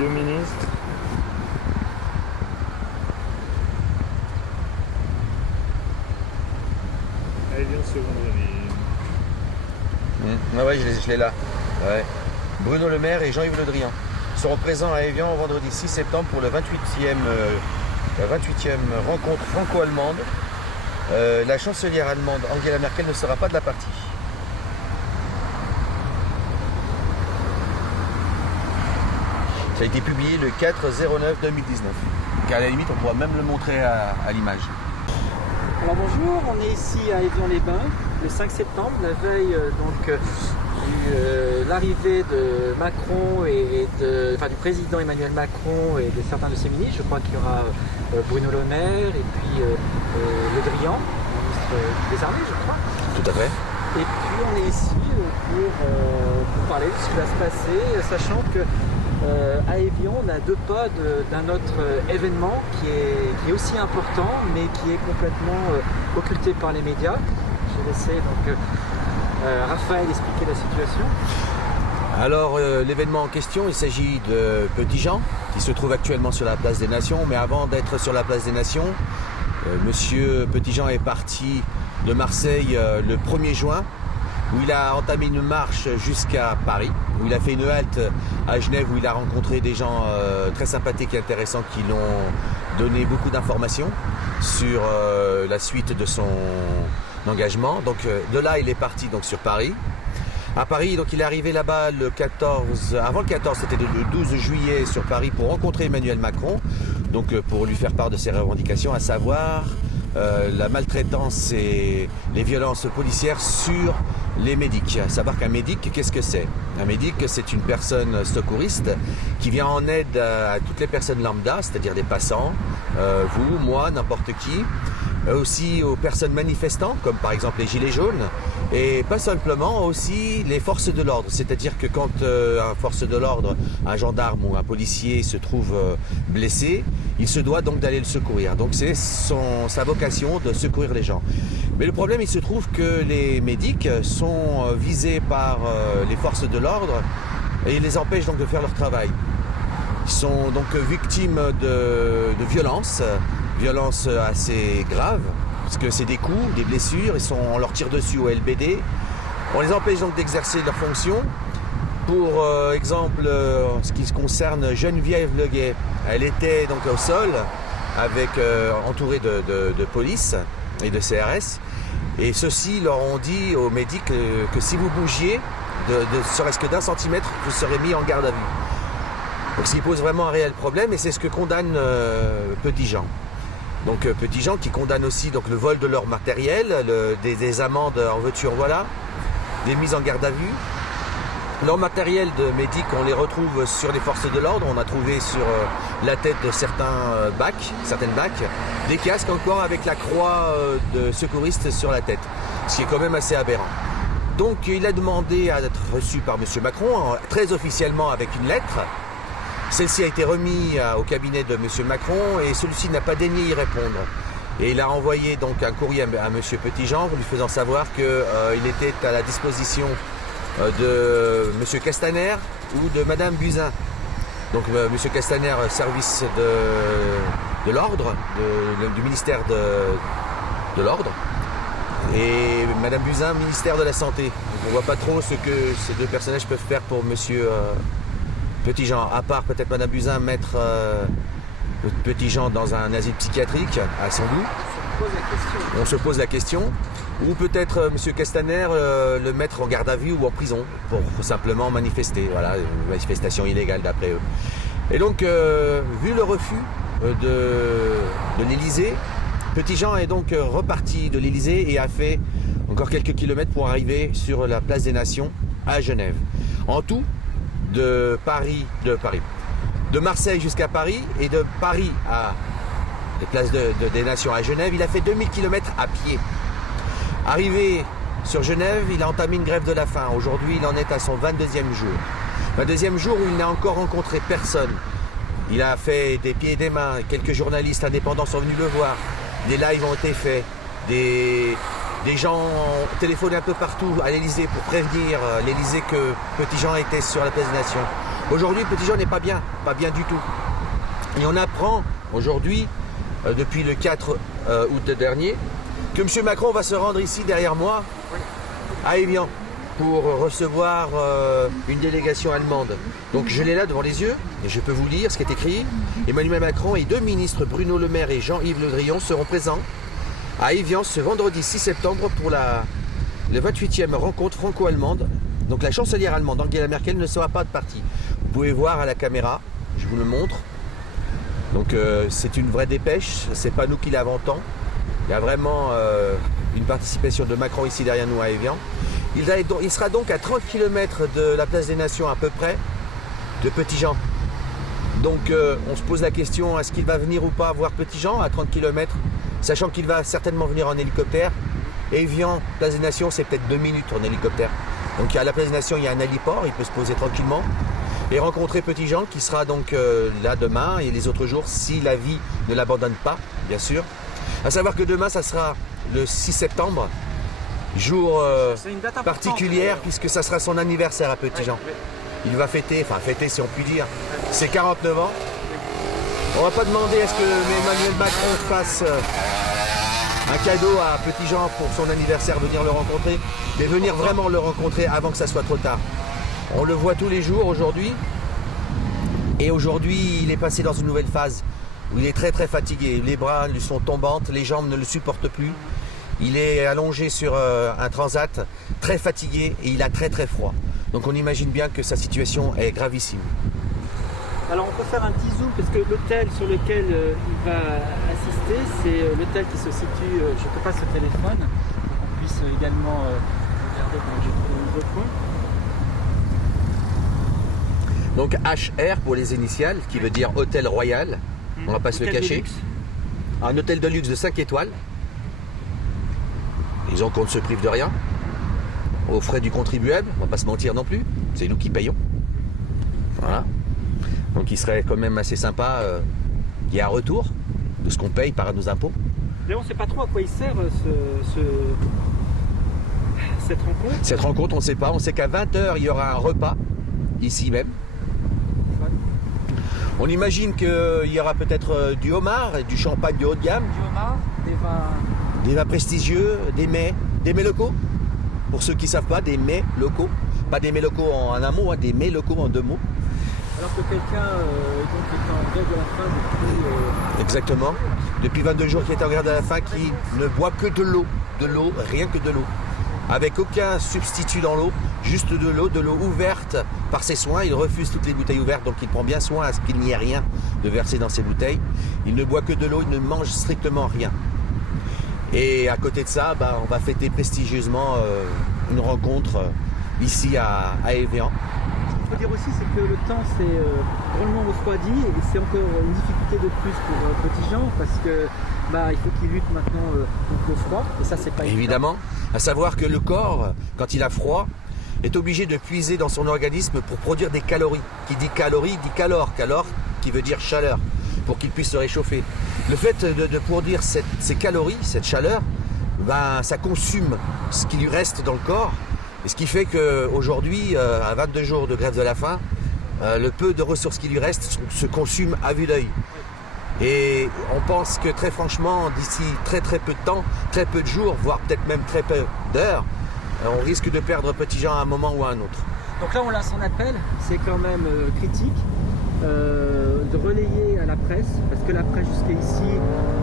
Deux ministres. Allez, viens ce vendredi. Ah ouais, je l'ai là. Ouais. Bruno Le Maire et Jean-Yves Le Drian seront présents à Évian vendredi 6 septembre pour la 28e rencontre franco-allemande. La chancelière allemande Angela Merkel ne sera pas de la partie. Ça a été publié le 4/09/2019. À la limite, on pourra même le montrer à l'image. Alors bonjour, on est ici à Évian-les-Bains le 5 septembre, la veille de l'arrivée de Macron du président Emmanuel Macron et de certains de ses ministres. Je crois qu'il y aura Bruno Le Maire et puis Le Drian, ministre des Armées, je crois. Tout à fait. Et puis on est ici pour parler de ce qui va se passer, sachant que à Évian, on a deux pas d'un autre événement qui est aussi important, mais qui est complètement occulté par les médias. Je vais laisser donc Raphaël expliquer la situation. Alors l'événement en question, il s'agit de Petit-Jean, qui se trouve actuellement sur la place des Nations. Mais avant d'être sur la place des Nations, Monsieur Petit-Jean est parti de Marseille le 1er juin, où il a entamé une marche jusqu'à Paris, où il a fait une halte à Genève, où il a rencontré des gens très sympathiques et intéressants qui lui ont donné beaucoup d'informations sur la suite de son engagement. Donc de là, il est parti donc sur Paris. À Paris, donc il est arrivé là-bas avant le 14, c'était le 12 juillet sur Paris pour rencontrer Emmanuel Macron, donc pour lui faire part de ses revendications, à savoir la maltraitance et les violences policières sur les médics. À savoir qu'un médic, qu'est-ce que c'est? Un médic, c'est une personne secouriste qui vient en aide à toutes les personnes lambda, c'est-à-dire des passants, vous, moi, n'importe qui, aussi aux personnes manifestantes, comme par exemple les gilets jaunes, et pas simplement, aussi les forces de l'ordre. C'est-à-dire que quand un force de l'ordre, un gendarme ou un policier se trouve blessé, il se doit donc d'aller le secourir. Donc c'est sa vocation de secourir les gens. Mais le problème, il se trouve que les médics sont visés par les forces de l'ordre et ils les empêchent donc de faire leur travail. Ils sont donc victimes de violences assez graves, parce que c'est des coups, des blessures, on leur tire dessus au LBD. On les empêche donc d'exercer leurs fonctions. Pour exemple, en ce qui se concerne Geneviève Leguet, elle était donc au sol, entourée de police et de CRS. Et ceux-ci leur ont dit aux médics que si vous bougiez, de serait-ce que d'1 centimètre, vous serez mis en garde à vue. Donc ce qui pose vraiment un réel problème, et c'est ce que condamne Petit-Jean. Donc Petit-Jean qui condamne aussi donc, le vol de leur matériel, des amendes en veux-tu en voilà, des mises en garde à vue. Leur matériel de médic, on les retrouve sur les forces de l'ordre. On a trouvé sur la tête de certaines bacs, des casques encore avec la croix de secouriste sur la tête, ce qui est quand même assez aberrant. Donc il a demandé à être reçu par M. Macron, très officiellement avec une lettre. Celle-ci a été remise au cabinet de M. Macron et celui-ci n'a pas daigné y répondre. Et il a envoyé donc un courrier à M. Petit-Jean, lui faisant savoir qu'il était à la disposition de M. Castaner ou de Mme Buzyn. Donc M. Castaner, service de l'ordre, du ministère de l'ordre, et Mme Buzyn, ministère de la Santé. Donc on ne voit pas trop ce que ces deux personnages peuvent faire pour M. Petit-Jean, à part peut-être Mme Buzyn mettre Petit-Jean dans un asile psychiatrique à son goût. On se pose la question. Ou peut-être M. Castaner le mettre en garde à vue ou en prison pour simplement manifester. Voilà, une manifestation illégale d'après eux. Et donc, vu le refus de l'Élysée, Petit-Jean est donc reparti de l'Élysée et a fait encore quelques kilomètres pour arriver sur la place des Nations à Genève. En tout, de Marseille jusqu'à Paris et de Paris à la place des Nations à Genève, il a fait 2000 km à pied. Arrivé sur Genève, il a entamé une grève de la faim. Aujourd'hui, il en est à son 22e jour. 22e jour où il n'a encore rencontré personne. Il a fait des pieds et des mains. Quelques journalistes indépendants sont venus le voir. Des lives ont été faits. Des gens ont téléphoné un peu partout à l'Élysée pour prévenir l'Élysée que Petit-Jean était sur la place des Nations. Aujourd'hui, Petit-Jean n'est pas bien du tout. Et on apprend aujourd'hui, depuis le 4 août dernier, que M. Macron va se rendre ici derrière moi, à Évian, pour recevoir une délégation allemande. Donc je l'ai là devant les yeux, et je peux vous lire ce qui est écrit. Emmanuel Macron et 2 ministres, Bruno Le Maire et Jean-Yves Le Drian, seront présents à Évian ce vendredi 6 septembre pour le 28e rencontre franco-allemande. Donc la chancelière allemande Angela Merkel ne sera pas de partie. Vous pouvez voir à la caméra, je vous le montre. Donc c'est une vraie dépêche, c'est pas nous qui l'inventons. Il y a vraiment une participation de Macron ici derrière nous à Évian. Il sera donc à 30 km de la place des Nations à peu près, de Petit-Jean. Donc on se pose la question, est-ce qu'il va venir ou pas voir Petit-Jean à 30 km, sachant qu'il va certainement venir en hélicoptère. Évian, place des Nations, c'est peut-être 2 minutes en hélicoptère. Donc à la place des Nations, il y a un héliport, il peut se poser tranquillement. Et rencontrer Petit-Jean qui sera donc là demain et les autres jours, si la vie ne l'abandonne pas, bien sûr. À savoir que demain, ça sera le 6 septembre, jour particulière, puisque ça sera son anniversaire à Petit-Jean. Il va fêter si on peut dire, ses 49 ans. On va pas demander à ce que Emmanuel Macron fasse un cadeau à Petit-Jean pour son anniversaire, venir le rencontrer, mais venir vraiment le rencontrer avant que ça soit trop tard. On le voit tous les jours aujourd'hui, et aujourd'hui il est passé dans une nouvelle phase où il est très très fatigué, les bras lui sont tombantes, les jambes ne le supportent plus, il est allongé sur un transat, très fatigué et il a très très froid. Donc on imagine bien que sa situation est gravissime. Alors on peut faire un petit zoom parce que l'hôtel sur lequel il va assister, c'est l'hôtel qui se situe, je te passe le téléphone, pour qu'on puisse également regarder quand j'ai pris le coin. Donc HR pour les initiales, qui veut dire Hôtel Royal, on va pas se le cacher. Un hôtel de luxe de 5 étoiles. Disons qu'on ne se prive de rien, aux frais du contribuable, on va pas se mentir non plus, c'est nous qui payons. Voilà. Donc il serait quand même assez sympa qu'il y ait un retour de ce qu'on paye par nos impôts. Là on ne sait pas trop à quoi il sert cette rencontre. Cette rencontre on ne sait pas, on sait qu'à 20h il y aura un repas, ici même. On imagine qu'il y aura peut-être du homard et du champagne de haut de gamme. Du homard, des vins prestigieux, des mets locaux. Pour ceux qui ne savent pas, des mets locaux. Pas des mets locaux en un mot, hein, des mets locaux en 2 mots. Alors que quelqu'un donc est en grève de la faim depuis... Exactement. Depuis 22 jours qu'il est en grève de la faim, qui ne boit que de l'eau, rien que de l'eau. Avec aucun substitut dans l'eau, juste de l'eau ouverte par ses soins. Il refuse toutes les bouteilles ouvertes, donc il prend bien soin à ce qu'il n'y ait rien de versé dans ses bouteilles. Il ne boit que de l'eau, il ne mange strictement rien. Et à côté de ça, on va fêter prestigieusement une rencontre ici à Évian. Ce qu'il faut dire aussi, c'est que le temps s'est drôlement refroidi et c'est encore une difficulté de plus pour Petit-Jean parce que il faut qu'il lutte maintenant contre le froid et ça c'est pas évidemment. À savoir que le corps, quand il a froid, est obligé de puiser dans son organisme pour produire des calories. Qui dit calories dit calore, calore qui veut dire chaleur, pour qu'il puisse se réchauffer. Le fait de produire ces calories, cette chaleur, ça consume ce qui lui reste dans le corps. Et ce qui fait qu'aujourd'hui, à 22 jours de grève de la faim, le peu de ressources qui lui restent se consument à vue d'œil. Et on pense que très franchement, d'ici très très peu de temps, très peu de jours, voire peut-être même très peu d'heures, on risque de perdre Petit-Jean à un moment ou à un autre. Donc là on lance son appel, c'est quand même critique, de relayer à la presse, parce que la presse jusqu'ici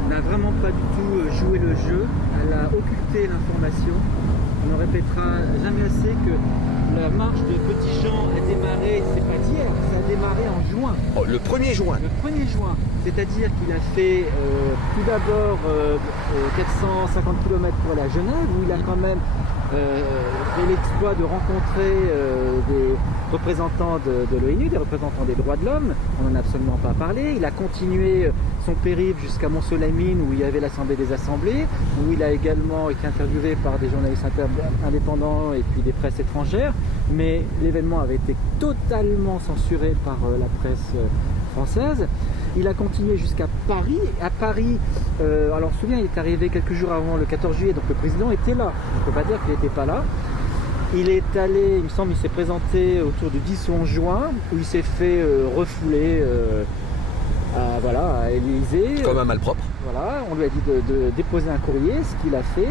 n'a vraiment pas du tout joué le jeu, elle a occulté l'information. On ne répétera jamais assez que la marche de Petit-Jean a démarré, c'est pas d'hier, ça a démarré en juin. Oh, le 1er juin. Le 1er juin, c'est-à-dire qu'il a fait tout d'abord 450 km pour aller à Genève, où il a quand même fait l'exploit de rencontrer des représentants de l'ONU, des représentants des droits de l'homme. On n'en a absolument pas parlé. Il a continué son périple jusqu'à Mont-Solamine où il y avait l'Assemblée des Assemblées, où il a également été interviewé par des journalistes indépendants et puis des presses étrangères. Mais l'événement avait été totalement censuré par la presse française. Il a continué jusqu'à Paris. À Paris, alors on se souvient, il est arrivé quelques jours avant le 14 juillet, donc le président était là. On ne peut pas dire qu'il n'était pas là. Il est allé, il me semble, il s'est présenté autour du 10 ou 11 juin, où il s'est fait refouler à Élysée. Comme un malpropre. Voilà, on lui a dit de déposer un courrier, ce qu'il a fait.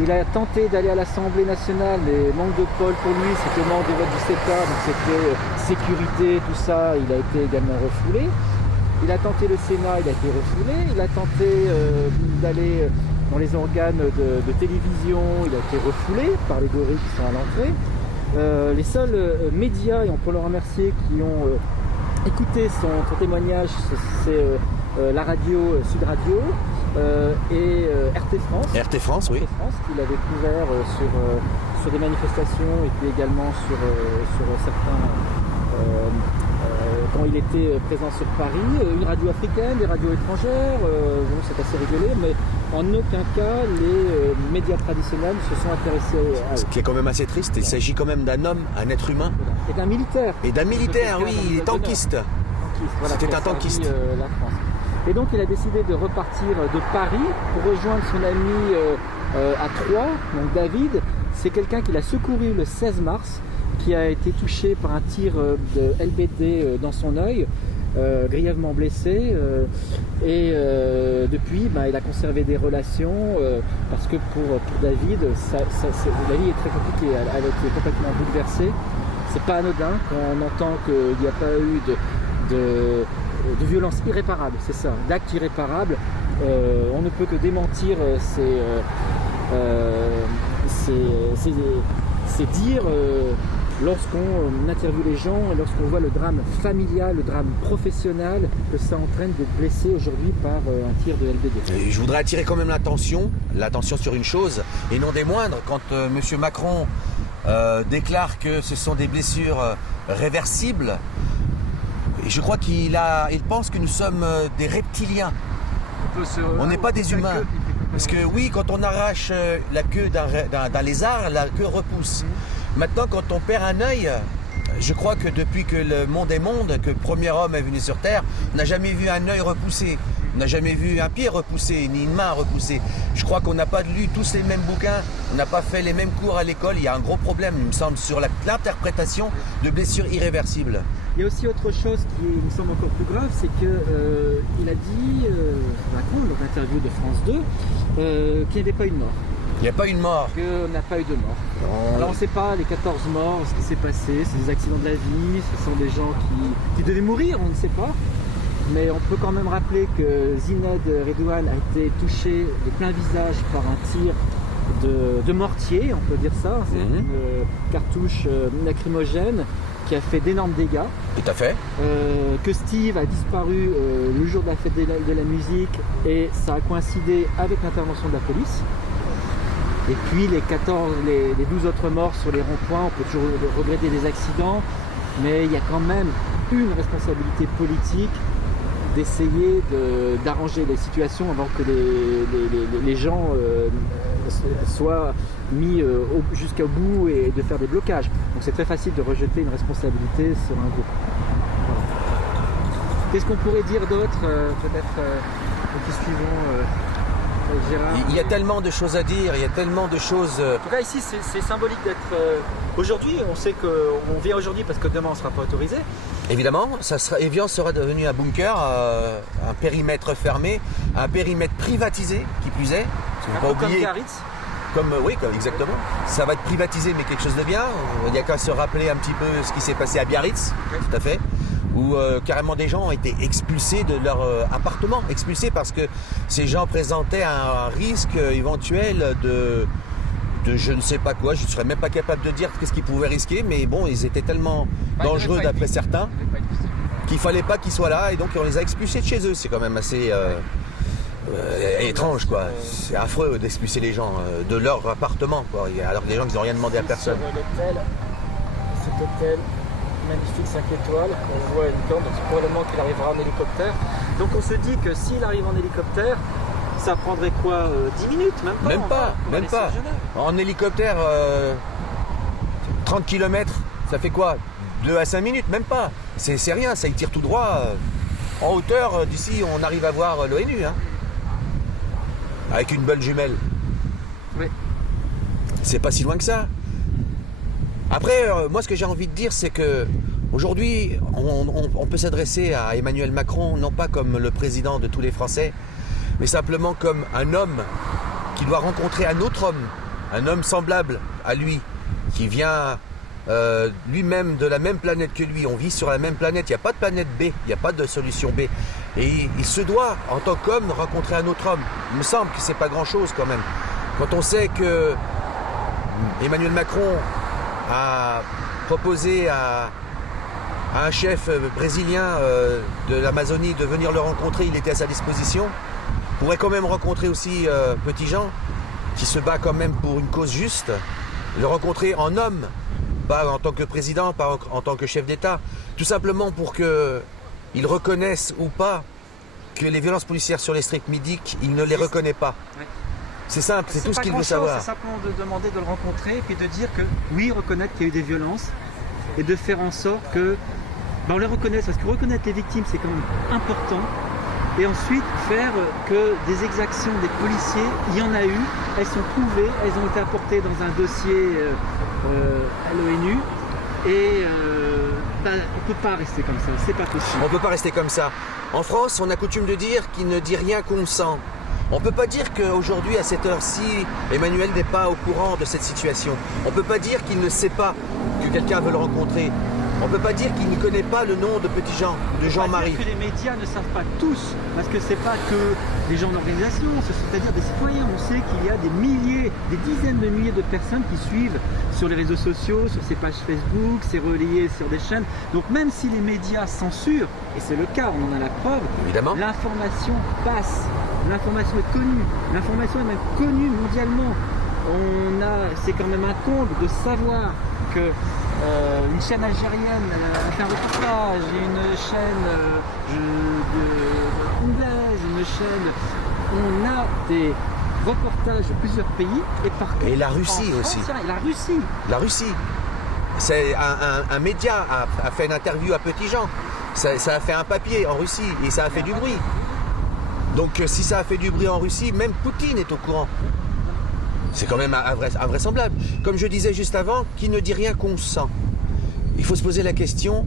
Il a tenté d'aller à l'Assemblée nationale, mais manque de bol pour lui, c'était au moment du vote du CETA, donc c'était sécurité, tout ça, il a été également refoulé. Il a tenté le Sénat, il a été refoulé. Il a tenté d'aller dans les organes de télévision, il a été refoulé par les gorilles qui sont à l'entrée. Les seuls médias, et on peut le remercier, qui ont écouté son témoignage, c'est la radio Sud Radio et RT France. RT France, oui. RT France, qui l'avait couvert sur des manifestations et puis également sur certains... quand il était présent sur Paris, une radio africaine, des radios étrangères, c'est assez rigolé, mais en aucun cas les médias traditionnels se sont intéressés à eux. Ce qui est quand même assez triste, il s'agit quand même d'un homme, un être humain. Et d'un militaire. Et d'un militaire, oui, il est tankiste. Voilà, c'était un tankiste. La France. Et donc il a décidé de repartir de Paris pour rejoindre son ami à Troyes, donc David. C'est quelqu'un qui l'a secouru le 16 mars, qui a été touché par un tir de LBD dans son œil, grièvement blessé. Depuis, il a conservé des relations parce que pour David, la vie est très compliquée. Elle a été complètement bouleversée. C'est pas anodin quand on entend qu'il n'y a pas eu de violence irréparable, c'est ça, d'actes irréparables. On ne peut que démentir ces dires lorsqu'on interviewe les gens et lorsqu'on voit le drame familial, le drame professionnel que ça entraîne d'être blessé aujourd'hui par un tir de LBD. Et je voudrais attirer quand même l'attention sur une chose, et non des moindres, quand M. Macron déclare que ce sont des blessures réversibles. Et je crois qu'il pense que nous sommes des reptiliens. On n'est pas des humains. Parce que oui, quand on arrache la queue d'un lézard, la queue repousse. Maintenant, quand on perd un œil, je crois que depuis que le monde est monde, que le premier homme est venu sur Terre, on n'a jamais vu un œil repoussé. On n'a jamais vu un pied repoussé, ni une main repoussée. Je crois qu'on n'a pas lu tous les mêmes bouquins, on n'a pas fait les mêmes cours à l'école. Il y a un gros problème, il me semble, sur l'interprétation de blessures irréversibles. Il y a aussi autre chose qui me semble encore plus grave, c'est qu'il a dit, Macron, dans l'interview de France 2, qu'il n'y avait pas eu de mort. Il n'y a pas eu de mort. Qu'on n'a pas eu de mort. Alors on ne sait pas, les 14 morts, ce qui s'est passé, c'est des accidents de la vie, ce sont des gens qui devaient mourir, on ne sait pas. Mais on peut quand même rappeler que Zined Redouane a été touché de plein visage par un tir de mortier, on peut dire ça. C'est une cartouche lacrymogène qui a fait d'énormes dégâts. Tout à fait. Que Steve a disparu le jour de la fête de la musique et ça a coïncidé avec l'intervention de la police. Et puis les 12 autres morts sur les ronds-points, on peut toujours regretter des accidents, mais il y a quand même une responsabilité politique d'essayer d'arranger les situations avant que les gens soient mis jusqu'au bout et de faire des blocages. Donc c'est très facile de rejeter une responsabilité sur un groupe. Voilà. Qu'est-ce qu'on pourrait dire d'autre peut-être qui suivons Gérard? Il y a tellement de choses à dire, il y a tellement de choses... En tout cas ici c'est symbolique d'être... Aujourd'hui, on sait qu'on vient aujourd'hui parce que demain on ne sera pas autorisé. Évidemment, Évian sera devenu un bunker, un périmètre fermé, un périmètre privatisé, qui plus est. Un peu comme Biarritz. Oui, exactement. Ça va être privatisé, mais quelque chose de bien. Il n'y a qu'à se rappeler un petit peu ce qui s'est passé à Biarritz, tout à fait, où carrément des gens ont été expulsés de leur appartement. Expulsés parce que ces gens présentaient un risque éventuel de je ne sais pas quoi, je ne serais même pas capable de dire qu'est-ce qu'ils pouvaient risquer, mais bon, ils étaient tellement dangereux d'après certains qu'il ne fallait pas qu'ils soient là, et donc on les a expulsés de chez eux. C'est quand même assez étrange, quoi. C'est affreux d'expulser les gens de leur appartement, quoi, alors que des gens qui n'ont rien demandé à personne. Cet hôtel magnifique 5 étoiles, on voit une corde, donc c'est probablement qu'il arrivera en hélicoptère. Donc on se dit que s'il arrive en hélicoptère, ça prendrait quoi 10 minutes, même pas. Même pas. En hélicoptère, 30 km, ça fait quoi 2 à 5 minutes, même pas. C'est rien, ça y tire tout droit. En hauteur, d'ici, on arrive à voir l'ONU. Hein. Avec une belle jumelle. Oui. C'est pas si loin que ça. Après, moi, ce que j'ai envie de dire, c'est que aujourd'hui, on peut s'adresser à Emmanuel Macron, non pas comme le président de tous les Français, mais simplement comme un homme qui doit rencontrer un autre homme, un homme semblable à lui, qui vient lui-même de la même planète que lui. On vit sur la même planète, il n'y a pas de planète B, il n'y a pas de solution B. Et il se doit, en tant qu'homme, rencontrer un autre homme. Il me semble que c'est pas grand-chose quand même. Quand on sait que Emmanuel Macron a proposé à un chef brésilien de l'Amazonie de venir le rencontrer, il était à sa disposition. On pourrait quand même rencontrer aussi Petit-Jean, qui se bat quand même pour une cause juste, le rencontrer en homme, pas en tant que président, pas en tant que chef d'État, tout simplement pour qu'il reconnaisse ou pas que les violences policières sur les districts Midi, il ne les reconnaît pas. Ouais. C'est simple, c'est tout ce qu'il veut savoir. C'est simplement de demander de le rencontrer et puis de dire que oui, reconnaître qu'il y a eu des violences et de faire en sorte que on les reconnaisse, parce que reconnaître les victimes c'est quand même important. Et ensuite faire que des exactions des policiers, il y en a eu, elles sont prouvées, elles ont été apportées dans un dossier à l'ONU et on ne peut pas rester comme ça, c'est pas possible. On ne peut pas rester comme ça. En France, on a coutume de dire qu'il ne dit rien qu'on sent. On ne peut pas dire qu'aujourd'hui, à cette heure-ci, Emmanuel n'est pas au courant de cette situation. On ne peut pas dire qu'il ne sait pas que quelqu'un veut le rencontrer. On ne peut pas dire qu'il ne connaît pas le nom de Petit-Jean, de Jean-Marie. On peut pas dire que les médias ne savent pas tous, parce que ce n'est pas que des gens d'organisation, c'est-à-dire des citoyens. On sait qu'il y a des milliers, des dizaines de milliers de personnes qui suivent sur les réseaux sociaux, sur ces pages Facebook, c'est relayé sur des chaînes. Donc même si les médias censurent, et c'est le cas, on en a la preuve, évidemment, l'information passe, l'information est connue, l'information est même connue mondialement. C'est quand même un comble de savoir que une chaîne algérienne a fait un reportage, une chaîne anglaise, une chaîne. On a des reportages de plusieurs pays et partout. Et la Russie aussi. La Russie. C'est un média a fait une interview à Petit-Jean. Ça a fait un papier en Russie et ça a fait du bruit. Donc si ça a fait du bruit en Russie, même Poutine est au courant. C'est quand même invraisemblable. Comme je disais juste avant, qui ne dit rien qu'on sent. Il faut se poser la question,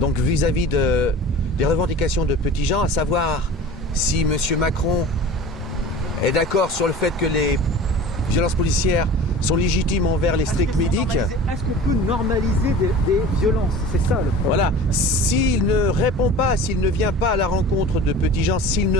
donc vis-à-vis des revendications de Petit-Jean, à savoir si M. Macron est d'accord sur le fait que les violences policières sont légitimes envers les districts médics. Est-ce qu'on peut normaliser des violences? C'est ça le problème. Voilà. S'il ne répond pas, s'il ne vient pas à la rencontre de Petit-Jean, s'il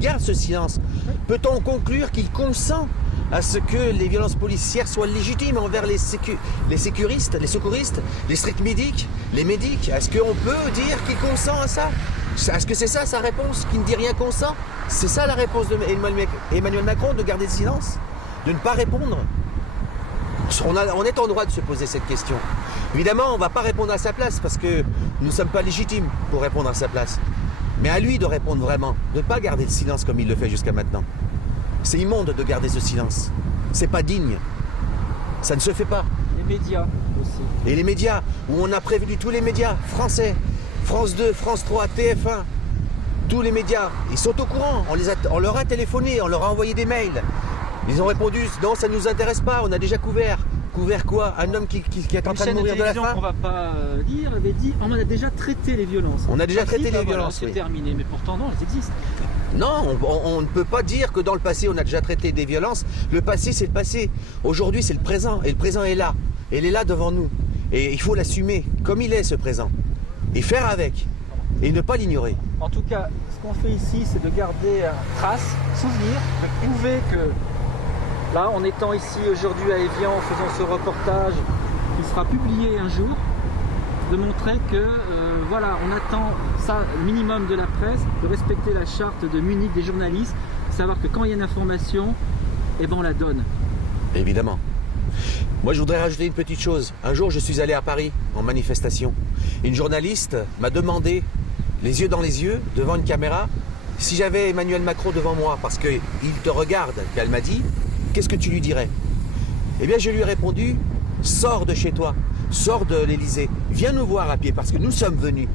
garde ce silence, peut-on conclure qu'il consent à ce que les violences policières soient légitimes envers les sécuristes, les secouristes, les districts médics, les médics? Est-ce qu'on peut dire qu'il consent à ça? Est-ce que c'est ça sa réponse, qui ne dit rien consent? C'est ça la réponse d'Emmanuel Macron, de garder le silence, de ne pas répondre? On est en droit de se poser cette question. Évidemment, on ne va pas répondre à sa place parce que nous ne sommes pas légitimes pour répondre à sa place. Mais à lui de répondre vraiment, de ne pas garder le silence comme il le fait jusqu'à maintenant. C'est immonde de garder ce silence. C'est pas digne. Ça ne se fait pas. Les médias aussi. Et les médias, où on a prévenu tous les médias français, France 2, France 3, TF1, tous les médias, ils sont au courant. On leur a téléphoné, on leur a envoyé des mails. Ils ont répondu, non, ça ne nous intéresse pas, on a déjà couvert. Couvert quoi? Un homme qui est en train de mourir de la faim? On va pas dire, avait dit, on a déjà traité les violences. On a déjà traité les violences, c'est terminé, mais pourtant non, elles existent. Non, on ne peut pas dire que dans le passé, on a déjà traité des violences. Le passé, c'est le passé. Aujourd'hui, c'est le présent. Et le présent est là. Et il est là devant nous. Et il faut l'assumer comme il est, ce présent. Et faire avec. Et ne pas l'ignorer. En tout cas, ce qu'on fait ici, c'est de garder trace, souvenir, de prouver que là, en étant ici aujourd'hui à Évian, en faisant ce reportage, qui sera publié un jour, de montrer que voilà, on attend ça, le minimum de la presse, de respecter la charte de Munich des journalistes, savoir que quand il y a une information, eh ben on la donne. Évidemment. Moi, je voudrais rajouter une petite chose. Un jour, je suis allé à Paris en manifestation. Une journaliste m'a demandé, les yeux dans les yeux, devant une caméra, si j'avais Emmanuel Macron devant moi, parce qu'il te regarde, qu'elle m'a dit, qu'est-ce que tu lui dirais? Eh bien, je lui ai répondu, sors de chez toi. Sors de l'Élysée, viens nous voir à pied parce que nous sommes venus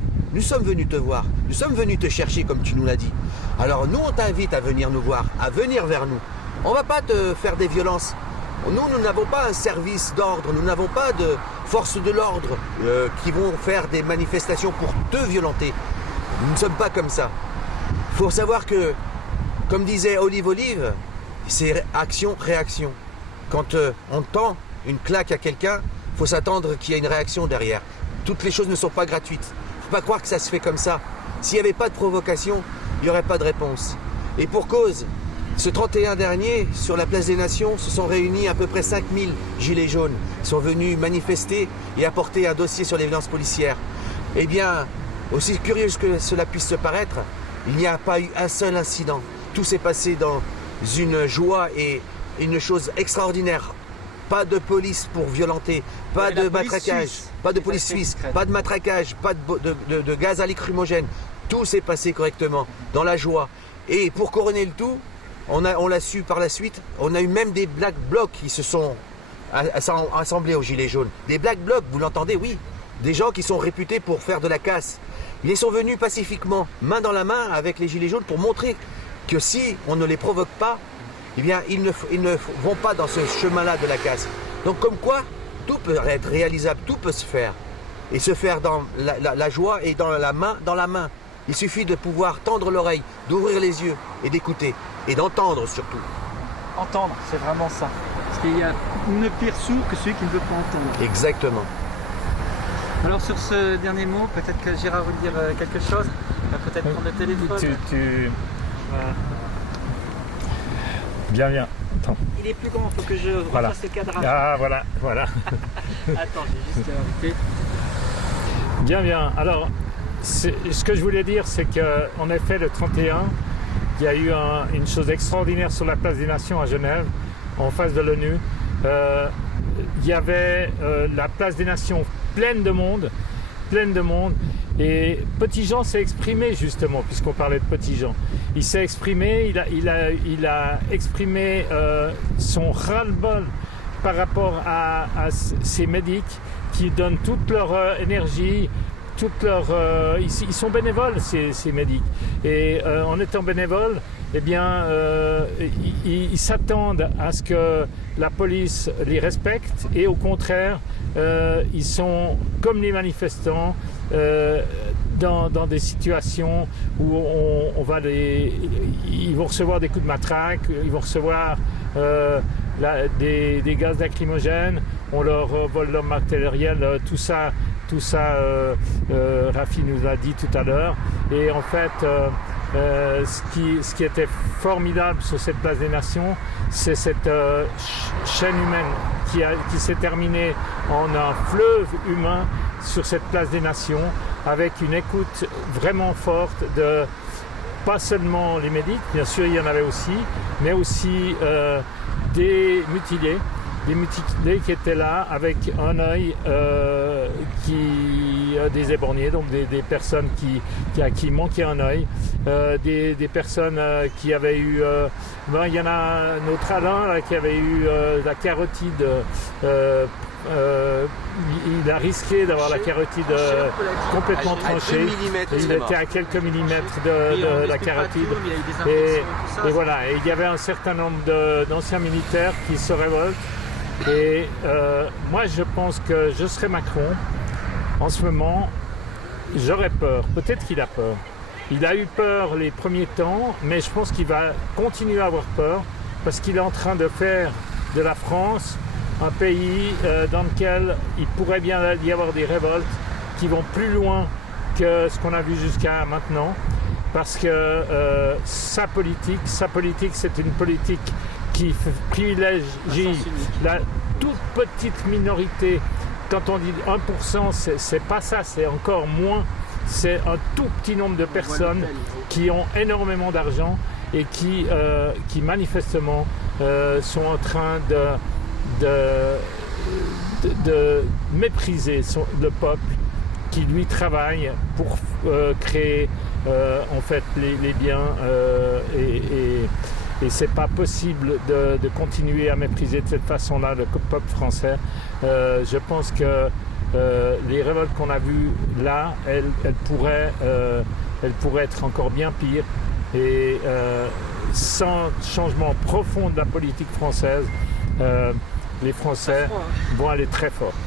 te voir, nous sommes venus te chercher comme tu nous l'as dit. Alors nous on t'invite à venir nous voir, à venir vers nous. On ne va pas te faire des violences Nous n'avons pas un service d'ordre, nous n'avons pas de forces de l'ordre qui vont faire des manifestations pour te violenter. Nous ne sommes pas comme ça. Il faut savoir que, comme disait Olive, c'est action-réaction. Quand on tend une claque à quelqu'un, il faut s'attendre qu'il y ait une réaction derrière. Toutes les choses ne sont pas gratuites. Il ne faut pas croire que ça se fait comme ça. S'il n'y avait pas de provocation, il n'y aurait pas de réponse. Et pour cause, ce 31 dernier, sur la place des Nations, se sont réunis à peu près 5000 gilets jaunes. Ils sont venus manifester et apporter un dossier sur les violences policières. Eh bien, aussi curieux que cela puisse se paraître, il n'y a pas eu un seul incident. Tout s'est passé dans une joie et une chose extraordinaire. Pas de police pour violenter, pas de matraquage, pas de police suisse, pas de matraquage, pas de gaz à lacrymogène. Tout s'est passé correctement, dans la joie. Et pour couronner le tout, on l'a su par la suite, on a eu même des Black Blocs qui se sont assemblés aux Gilets jaunes. Des Black Blocs, vous l'entendez, oui. Des gens qui sont réputés pour faire de la casse. Ils sont venus pacifiquement, main dans la main avec les Gilets jaunes pour montrer que si on ne les provoque pas, eh bien, ils ne vont pas dans ce chemin-là de la casse. Donc comme quoi, tout peut être réalisable, tout peut se faire. Et se faire dans la joie et dans la main. Il suffit de pouvoir tendre l'oreille, d'ouvrir les yeux et d'écouter. Et d'entendre surtout. Entendre, c'est vraiment ça. Parce qu'il y a une pire sourd que celui qui ne veut pas entendre. Exactement. Alors sur ce dernier mot, peut-être que Gérard veut dire quelque chose. Peut-être prendre le téléphone. Bien. Attends. Il est plus grand, il faut que je refasse le cadrage. Ah, voilà. Attends, j'ai juste invité. Bien. Alors, ce que je voulais dire, c'est qu'en effet, le 31, il y a eu une chose extraordinaire sur la place des Nations à Genève, en face de l'ONU. Il y avait la place des Nations pleine de monde. Et Petit-Jean s'est exprimé justement, puisqu'on parlait de Petit-Jean. Il s'est exprimé, il a exprimé son ras-le-bol par rapport à ces médics qui donnent toute leur énergie, ils sont bénévoles ces médics. Et en étant bénévoles, eh bien, ils s'attendent à ce que la police les respecte et au contraire, ils sont comme les manifestants dans des situations où ils vont recevoir des coups de matraque, ils vont recevoir des gaz lacrymogènes, on leur vole leur matériel, tout ça, Rafi nous l'a dit tout à l'heure. Et en fait, ce qui était formidable sur cette place des Nations, c'est cette chaîne humaine qui s'est terminée en un fleuve humain sur cette place des Nations, avec une écoute vraiment forte de pas seulement les médics, bien sûr il y en avait aussi, mais aussi des mutilés qui étaient là avec un œil des éborgnés, donc des personnes qui manquaient un œil, des personnes qui avaient eu, il y en a notre Alain là, qui avait eu la carotide, il a risqué d'avoir la carotide complètement tranchée. Il était à quelques millimètres de la carotide. Et voilà, et il y avait un certain nombre d'anciens militaires qui se révoltent. Et moi je pense que je serais Macron. En ce moment, j'aurais peur. Peut-être qu'il a peur. Il a eu peur les premiers temps, mais je pense qu'il va continuer à avoir peur parce qu'il est en train de faire de la France un pays dans lequel il pourrait bien y avoir des révoltes qui vont plus loin que ce qu'on a vu jusqu'à maintenant, parce que sa politique, c'est une politique qui privilégie la toute petite minorité. Quand on dit 1%, c'est pas ça, c'est encore moins. C'est un tout petit nombre de personnes qui ont énormément d'argent et qui manifestement sont en train de mépriser le peuple qui lui travaille pour créer en fait les biens et c'est pas possible de continuer à mépriser de cette façon-là le peuple français. Je pense que les révoltes qu'on a vues là, elles pourraient être encore bien pires. Et sans changement profond de la politique française, les Français vont aller très fort.